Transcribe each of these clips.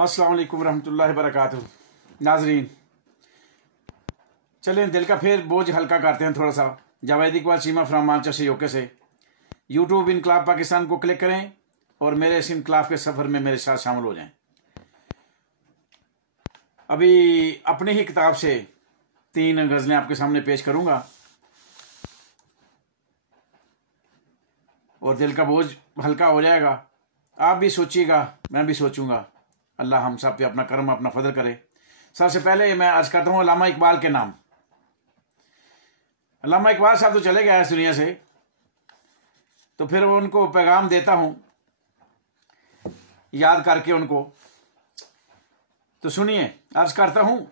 अस्सलाम वालेकुम रहमतुल्लाहि वबरकातुहू। नाजरीन, चलें दिल का फिर बोझ हल्का करते हैं थोड़ा सा। जावेद इकबाल सीमा फ्राम मानचेस्टर यूके से। यूट्यूब इनकलाब पाकिस्तान को क्लिक करें और मेरे इस इनकलाब के सफ़र में मेरे साथ शामिल हो जाएं। अभी अपनी ही किताब से 3 गज़लें आपके सामने पेश करूंगा और दिल का बोझ हल्का हो जाएगा। आप भी सोचिएगा, मैं भी सोचूंगा। अल्लाह हम सब पे अपना करम अपना फजल करे। सबसे पहले मैं अर्ज करता हूँ अल्लामा इकबाल के नाम। अल्लामा इकबाल साहब तो चले गए इस दुनिया से, तो फिर उनको पैगाम देता हूँ याद करके उनको। तो सुनिए, अर्ज करता हूँ।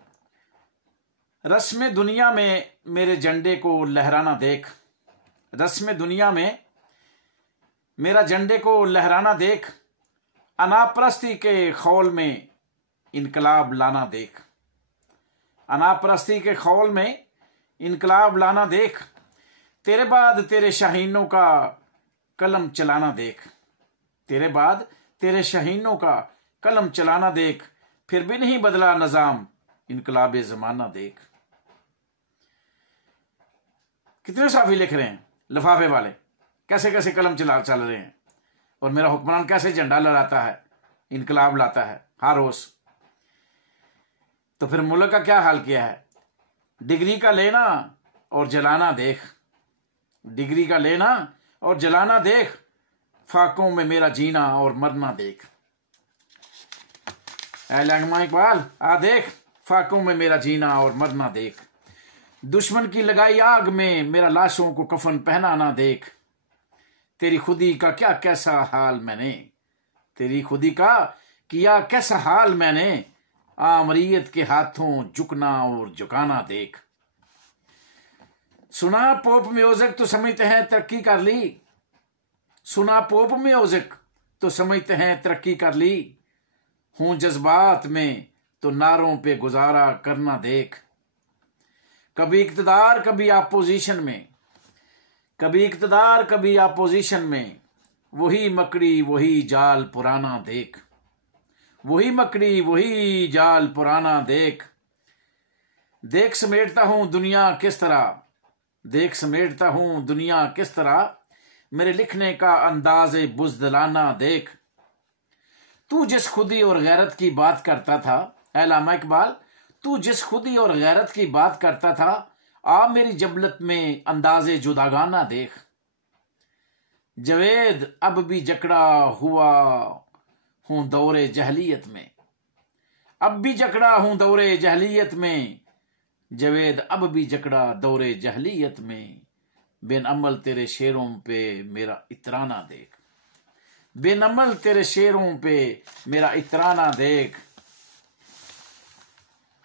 रस्म दुनिया में मेरे झंडे को लहराना देख, रस्म दुनिया में मेरा झंडे को लहराना देख, अनापरस्ती के खौल में इनकलाब लाना देख, अनापरस्ती के खौल में इनकलाब लाना देख, तेरे बाद तेरे शाहीनों का कलम चलाना देख, तेरे बाद तेरे शाहीनों का कलम चलाना देख, फिर भी नहीं बदला निजाम इनकलाब जमाना देख। कितने साफी लिख रहे हैं लिफाफे वाले, कैसे कैसे कलम चल रहे हैं, और मेरा हुक्मरान कैसे झंडा लहराता है, इनकलाब लाता है हर रोज। तो फिर मुल्क का क्या हाल किया है। डिग्री का लेना और जलाना देख, डिग्री का लेना और जलाना देख, फाकों में मेरा जीना और मरना देख। अल्लामा इकबाल आ देख, फाकों में मेरा जीना और मरना देख, दुश्मन की लगाई आग में मेरा लाशों को कफन पहनाना देख, तेरी खुदी का क्या कैसा हाल मैंने, तेरी खुदी का किया कैसा हाल मैंने, आमरीयत के हाथों झुकना और झुकाना देख। सुना पॉप म्यूजिक तो समझते हैं तरक्की कर ली, सुना पॉप म्यूजिक तो समझते हैं तरक्की कर ली, हूं जज्बात में तो नारों पे गुजारा करना देख। कभी इक्तदार कभी अपोजिशन में, कभी इक्तदार कभी अपोजिशन में, वही मकड़ी वही जाल पुराना देख, वही मकड़ी वही जाल पुराना देख। देख समेटता हूं दुनिया किस तरह, देख समेटता हूं दुनिया किस तरह, मेरे लिखने का अंदाज़े बुज़दिलाना देख। तू जिस खुदी और गैरत की बात करता था अल्लामा इकबाल, तू जिस खुदी और गैरत की बात करता था, आ मेरी जबलत में अंदाज़े जुदागाना देख। जवेद अब भी जकड़ा हुआ हूं दौरे जहलियत में, अब भी जकड़ा हूं दौरे जहलियत में, जवेद अब भी जकड़ा दौरे जहलियत में, बिन अमल तेरे शेरों पे मेरा इतराना देख, बिन अमल तेरे शेरों पे मेरा इतराना देख।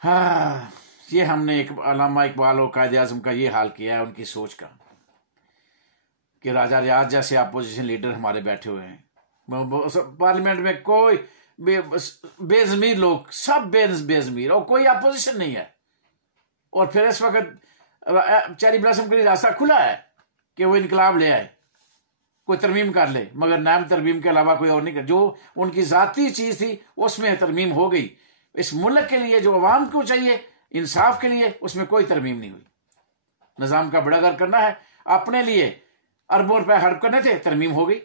हाँ, ये हमने एक अल्लामा इकबाल और कायदे आज़म का ये हाल किया है, उनकी सोच का, कि राजा रियाज जैसे अपोजिशन लीडर हमारे बैठे हुए हैं पार्लियामेंट में, कोई बेजमीर लोग, सब बेजमीर, और कोई अपोजिशन नहीं है। और फिर इस वक्त चेरी ब्लॉसम के लिए रास्ता खुला है कि वो इनकलाब ले आए, कोई तरमीम कर ले, मगर नाम तरमीम के अलावा कोई और नहीं कर। जो उनकी जाती चीज थी उसमें तरमीम हो गई। इस मुल्क के लिए जो अवाम को चाहिए इंसाफ के लिए, उसमें कोई तरमीम नहीं हुई। निजाम का बड़ागर करना है, अपने लिए अरबों रुपए हड़प करने थे, तरमीम हो गई।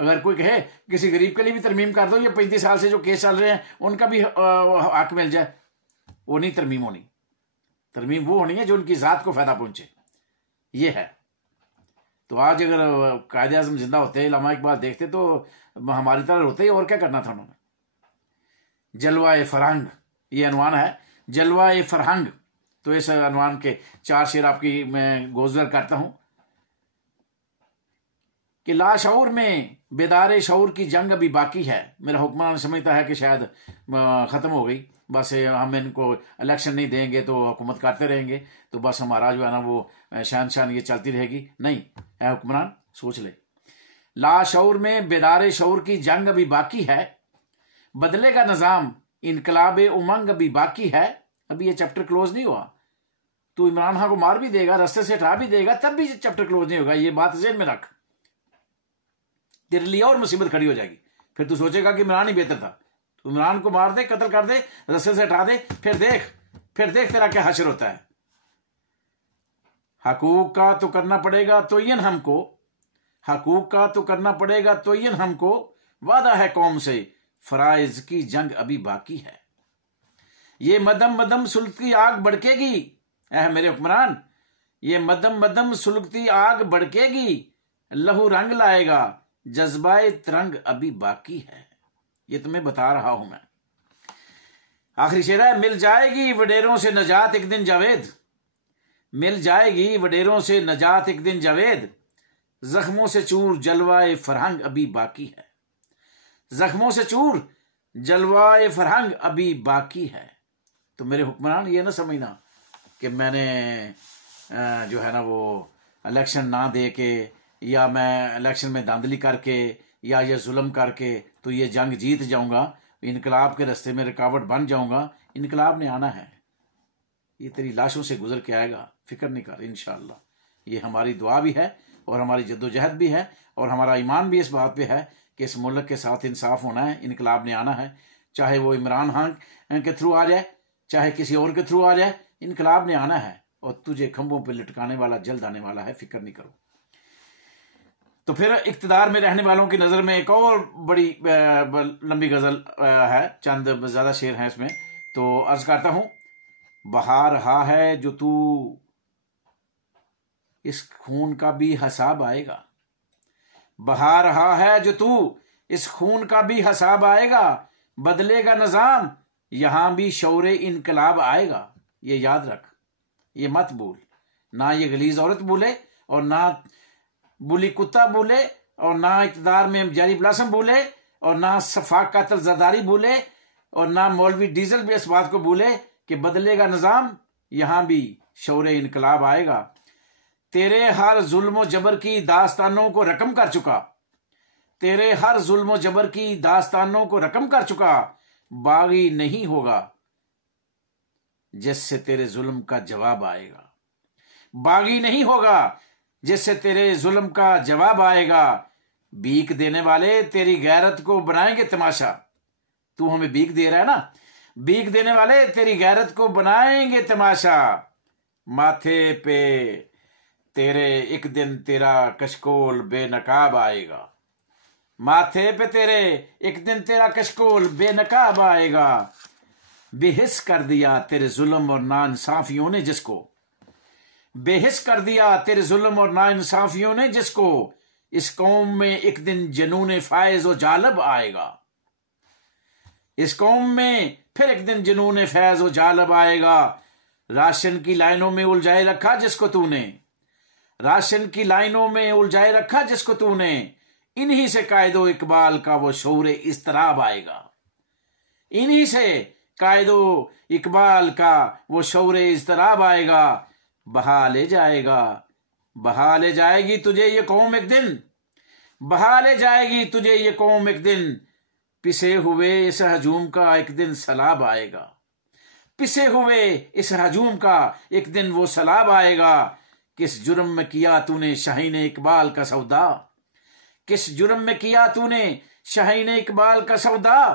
अगर कोई कहे किसी गरीब के लिए भी तरमीम कर दो, ये 35 साल से जो केस चल रहे हैं उनका भी हक मिल जाए, वो नहीं तरमीम होनी। तरमीम वो होनी है जो उनकी जात को फायदा पहुंचे, ये है। तो आज अगर कायदे आज़म जिंदा होते, अल्लामा इकबाल देखते, तो हमारी तरह होते ही, और क्या करना था उन्होंने। जलवाए फरहंग ये अनवान है, जलवाए फरहंग। तो इस अनवान के 4 शेर आपकी मैं गोज़र करता हूं कि लाशऊर में बेदारे शऊर की जंग अभी बाकी है। मेरा हुक्मरान समझता है कि शायद खत्म हो गई, बस हम इनको इलेक्शन नहीं देंगे तो हुकूमत करते रहेंगे, तो बस हमारा जो है ना वो शान ये चलती रहेगी। नहीं है हुक्मरान, सोच ले। लाशऊर में बेदारे शऊर की जंग अभी बाकी है, बदलेगा निजाम इनकलाब उमंग अभी बाकी है। अभी ये चैप्टर क्लोज नहीं हुआ। तू इमरान खान को मार भी देगा, रास्ते से हटा भी देगा, तब भी चैप्टर क्लोज नहीं होगा। ये बात ज़हन में रख, तेरे लिए और मुसीबत खड़ी हो जाएगी। फिर तू सोचेगा कि इमरान ही बेहतर था, तू इमरान को मार दे, कत्ल कर दे, रस्से से हटा दे, फिर देख तेरा क्या हश्र होता है। हकूक का तो करना पड़ेगा तो यन हमको, हकूक का तो करना पड़ेगा तो यन हमको, वादा है कौम से फराइज की जंग अभी बाकी है। ये मदम मदम सुलगती आग भड़केगी, ऐ मेरे हुक्मरान, ये मदम मदम सुलगती आग भड़केगी, लहू रंग लाएगा, जज्बाए तिरंग अभी बाकी है। ये तुम्हें बता रहा हूं मैं। आखिरी शेर है, मिल जाएगी वडेरों से नजात एक दिन जावेद, मिल जाएगी वडेरों से नजात एक दिन जावेद, जख्मों से चूर जलवाए फरहंग अभी बाकी है, जख्मों से चूर जलवाए फरहंग अभी बाकी है। तो मेरे हुक्मरान ये ना समझना कि मैंने जो है ना वो इलेक्शन ना दे के, या मैं इलेक्शन में धांधली करके, या ये जुल्म करके तो ये जंग जीत जाऊंगा, इनकलाब के रास्ते में रुकावट बन जाऊंगा। इनकलाब ने आना है, ये तेरी लाशों से गुजर के आएगा, फिक्र नहीं कर। इंशाअल्लाह ये हमारी दुआ भी है और हमारी जद्दोजहद भी है और हमारा ईमान भी इस बात पे है कि इस मुल्क के साथ इंसाफ होना है, इनकलाब ने आना है। चाहे वो इमरान खान के थ्रू आ जाए, चाहे किसी और के थ्रू आ जाए, इनकलाब ने आना है और तुझे खंभों पे लटकाने वाला जल्द आने वाला है, फिक्र नहीं करो। तो फिर इक्तदार में रहने वालों की नजर में एक और बड़ी लंबी गजल है, चंद ज्यादा शेर हैं इसमें, तो अर्ज करता हूं। बहा रहा है जो तू, इस खून का भी हिसाब आएगा, बहा रहा है जो तू, इस खून का भी हिसाब आएगा, बदलेगा निजाम यहां भी शौरे इनकलाब आएगा। ये याद रख, ये मत भूल, ना ये गलीज औरत बोले और ना बुली कुत्ता बोले और ना इक़्तिदार में जारी ब्लासम बोले और ना सफाक कातिल ज़रदारी बोले और ना मौलवी डीजल भी इस बात को बोले कि बदलेगा निजाम यहां भी शौरे इनकलाब आएगा। तेरे हर जुल्म जबर की दास्तानों को रकम कर चुका, तेरे हर जुल्म जबर की दास्तानों को रकम कर चुका, बागी नहीं होगा जिससे तेरे जुल्म का जवाब आएगा, बागी नहीं होगा जिससे तेरे जुल्म का जवाब आएगा। भीख देने वाले तेरी गैरत को बनाएंगे तमाशा, तू हमें भीख दे रहा है ना, भीख देने वाले तेरी गैरत को बनाएंगे तमाशा। माथे पे तेरे एक दिन तेरा कशकोल बेनकाब आएगा, माथे पे तेरे एक दिन तेरा कशकोल बेनकाब आएगा। बेहिस कर दिया तेरे जुल्म और नाइंसाफियों ने जिसको, बेहिस कर दिया तेरे जुल्म और नाइंसाफियों ने जिसको, इस कौम में एक दिन जुनून फायज और जालब आएगा, इस कौम में फिर एक दिन जुनून फैज और जालब आएगा। राशन की लाइनों में उलझाए रखा जिसको तूने, राशन की लाइनों में उलझाए रखा जिसको तूने, इन्हीं से कायदो इकबाल का वो शौर इस्तराब आएगा, इन्हीं से कायदो इकबाल का वो शौर इस्तराब आएगा। बहा ले जाएगा, बहा ले जाएगी तुझे ये कौम एक दिन, बहा ले जाएगी तुझे ये कौम एक दिन, पिसे हुए इस हजूम का एक दिन सलाब आएगा, पिसे हुए इस हजूम का एक दिन वो सलाब आएगा। किस जुर्म में किया तूने शाहीन इकबाल का सौदा, किस जुर्म में किया तूने शाहीन इकबाल का सौदा,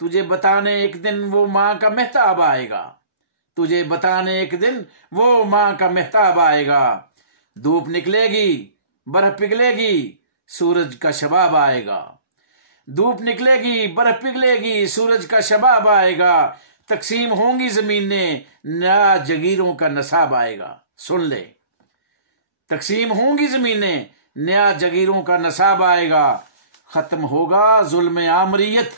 तुझे बताने एक दिन वो माँ का मेहताब आएगा, तुझे बताने एक दिन वो माँ का मेहताब आएगा। धूप निकलेगी बर्फ पिघलेगी सूरज का शबाब आएगा, धूप निकलेगी बर्फ पिघलेगी सूरज का शबाब आएगा। तकसीम होंगी जमीनें नया जगीरों का नसाब आएगा, सुन ले, तकसीम होंगी जमीनें नया जगीरों का नसाब आएगा। खत्म होगा जुल्म आमरीयत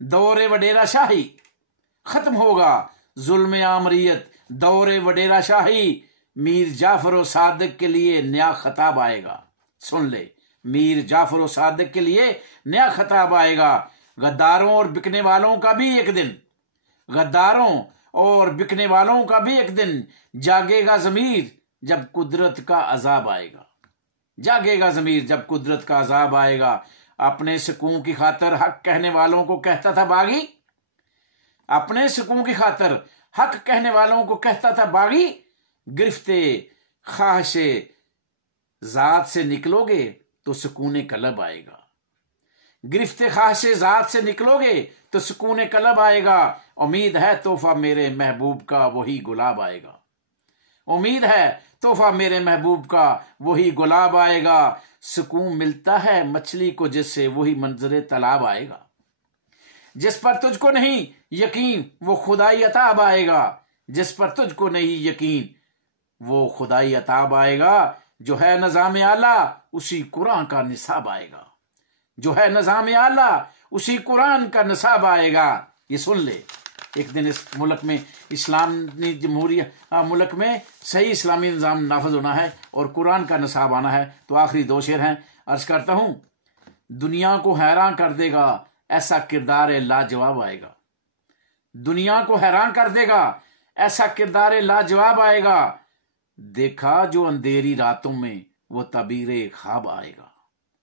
दौरे वडेरा शाही, खत्म होगा जुल्म आमरीयत दौरे वडेरा शाही। मीर जाफर और सादिक के लिए नया खताब आएगा, सुन ले, मीर जाफर और सादिक के लिए नया खताब आएगा। गद्दारों और बिकने वालों का भी एक दिन, गद्दारों और बिकने वालों का भी एक दिन जागेगा जमीर जब कुदरत का अजाब आएगा, जागेगा जमीर जब कुदरत का अजाब आएगा। अपने सुकून की खातर हक कहने वालों को कहता था बागी, अपने सुकून की खातर हक कहने वालों को कहता था बागी। गिरफ्ते ख्वाहिशे जात से निकलोगे तो सुकून कलब आएगा, गिरफ्ते ख्वाहिश ज़ात से निकलोगे तो सुकून कलब आएगा। उम्मीद है तोहफा मेरे महबूब का वही गुलाब आएगा। उम्मीद है तोहफा मेरे महबूब का वही गुलाब आएगा। सुकून मिलता है मछली को जिससे वही मंजरे तालाब आएगा। जिस पर तुझको नहीं यकीन वो खुदाई अताब आएगा। जिस पर तुझको नहीं यकीन वो खुदाई अताब आएगा। जो है निज़ाम आला उसी कुरान का निसाब आएगा। जो है निज़ाम आला उसी कुरान का निसाब आएगा। ये सुन ले, एक दिन इस मुल्क में इस्लामी जमहूरियत मुल्क में सही इस्लामी निज़ाम नाफज होना है और कुरान का निसाब आना है। तो आखिरी दो शेर हैं, अर्ज करता हूं। दुनिया को हैरान कर देगा ऐसा किरदार लाजवाब आएगा। दुनिया को हैरान कर देगा ऐसा किरदार लाजवाब आएगा। देखा जो अंधेरी रातों में वो तबीर ख्वाब आएगा।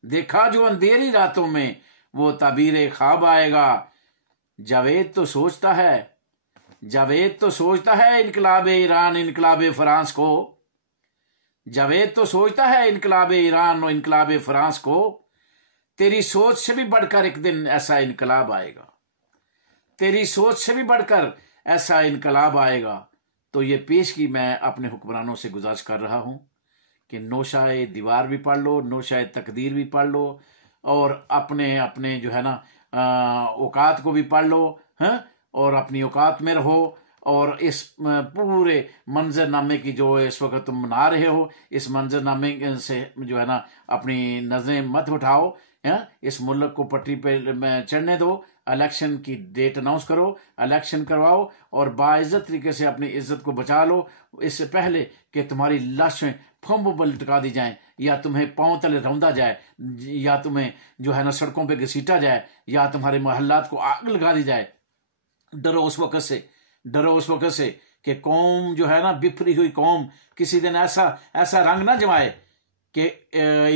देखा जो अंधेरी रातों में वो तबीर ख्वाब आएगा। जावेद तो सोचता है इनकलाब ईरान इनकलाब फ्रांस को। जावेद तो सोचता है इनकलाब ईरान और इनकलाब फ्रांस को। तेरी सोच से भी बढ़कर एक दिन ऐसा इनकलाब आएगा। तेरी सोच से भी बढ़कर ऐसा इनकलाब आएगा। तो ये पेशगी मैं अपने हुक्मरानों से गुजारिश कर रहा हूं कि नौशाए दीवार भी पढ़ लो, नौशाए तकदीर भी पढ़ लो और अपने अपने जो है ना औकात को भी पढ़ लो, हैं, और अपनी औकात में रहो। और इस पूरे मंजरनामे की जो इस वक्त तुम मना रहे हो, इस मंजरनामे से जो है ना अपनी नजरें मत उठाओ। इस मुल्क को पटरी पे चढ़ने दो। इलेक्शन की डेट अनाउंस करो, इलेक्शन करवाओ और बाइज्जत तरीके से अपनी इज्जत को बचा लो। इससे पहले कि तुम्हारी लाशें फंबों पर लटका दी जाएं या तुम्हें पांव तले रौंदा जाए या तुम्हें जो है ना सड़कों पे घसीटा जाए या तुम्हारे मोहल्लात को आग लगा दी जाए। डरो उस वक्त से, डरो उस वक्त से कि कौम जो है ना बिफरी हुई कौम किसी दिन ऐसा रंग ना जमाए कि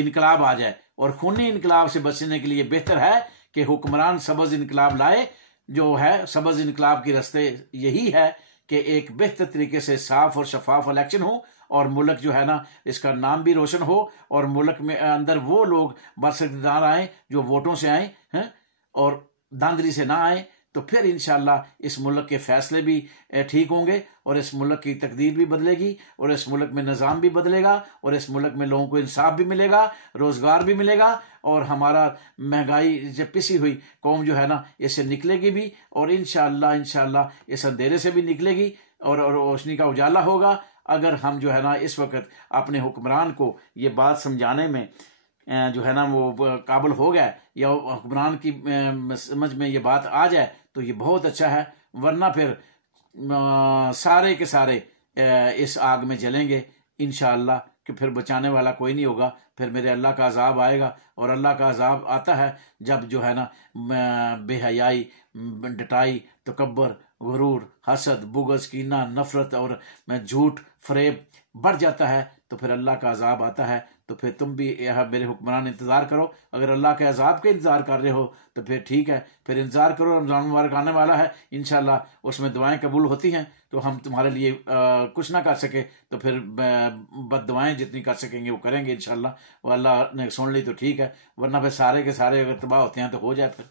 इनकलाब आ जाए। और खूनी इनकलाब से बचने के लिए बेहतर है कि हुक्मरान सबज इनकलाब लाए। जो है सबज इनकलाब की रास्ते यही है कि एक बेहतर तरीके से साफ और शफाफ इलेक्शन हो और मुल्क जो है ना इसका नाम भी रोशन हो और मुल्क में अंदर वो लोग बरसदार आए जो वोटों से आए हैं और धांधली से ना आए। तो फिर इंशाल्लाह इस मुल्क के फैसले भी ठीक होंगे और इस मुल्क की तकदीर भी बदलेगी और इस मुल्क में निज़ाम भी बदलेगा और इस मुल्क में लोगों को इंसाफ भी मिलेगा, रोजगार भी मिलेगा और हमारा महंगाई से पिसी हुई कौम जो है ना इससे निकलेगी भी और इंशाल्लाह इस अंधेरे से भी निकलेगी और रोशनी का उजाला होगा। अगर हम जो है ना इस वक्त अपने हुक्मरान को ये बात समझाने में जो है ना वो काबिल हो गया या हुक्मरान की समझ में ये बात आ जाए तो ये बहुत अच्छा है। वरना फिर सारे के सारे इस आग में जलेंगे इंशाअल्लाह कि फिर बचाने वाला कोई नहीं होगा। फिर मेरे अल्लाह का अजाब आएगा और अल्लाह का अजाब आता है जब जो है ना बेहयाई, डटाई, तकब्बर, गुरूर, हसद, बुग़्ज़, कीना, नफरत और झूठ, फरेब बढ़ जाता है तो फिर अल्लाह का अजाब आता है। तो फिर तुम भी यह मेरे हुक्मरान इंतज़ार करो। अगर अल्लाह के अजाब का इंतज़ार कर रहे हो तो फिर ठीक है, फिर इंतज़ार करो। रमज़ान मुबारक आने वाला है, इंशाल्लाह उसमें दुआएं कबूल होती हैं। तो हम तुम्हारे लिए कुछ ना कर सके तो फिर बद दुआएं जितनी कर सकेंगे वो करेंगे इंशाल्लाह। वो अल्लाह ने सुन ली तो ठीक है, वरना फिर सारे के सारे अगर तबाह होते हैं तो हो जाए। फिर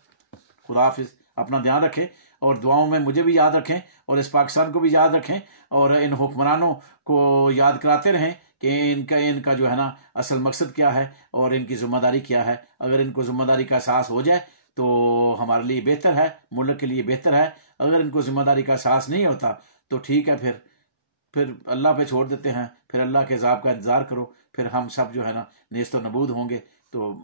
खुदा हाफिज़, अपना ध्यान रखें और दुआओं में मुझे भी याद रखें और इस पाकिस्तान को भी याद रखें और इन हुक्मरानों को याद कराते रहें कि इनका जो है ना असल मकसद क्या है और इनकी जिम्मेदारी क्या है। अगर इनको जिम्मेदारी का एहसास हो जाए तो हमारे लिए बेहतर है, मुल्क के लिए बेहतर है। अगर इनको जिम्मेदारी का एहसास नहीं होता तो ठीक है, फिर अल्लाह पे छोड़ देते हैं। फिर अल्लाह के अज़ाब का इंतज़ार करो, फिर हम सब जो है ना नेस्त व नबूद होंगे। तो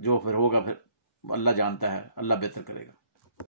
जो फिर होगा फिर अल्लाह जानता है, अल्लाह बेहतर करेगा।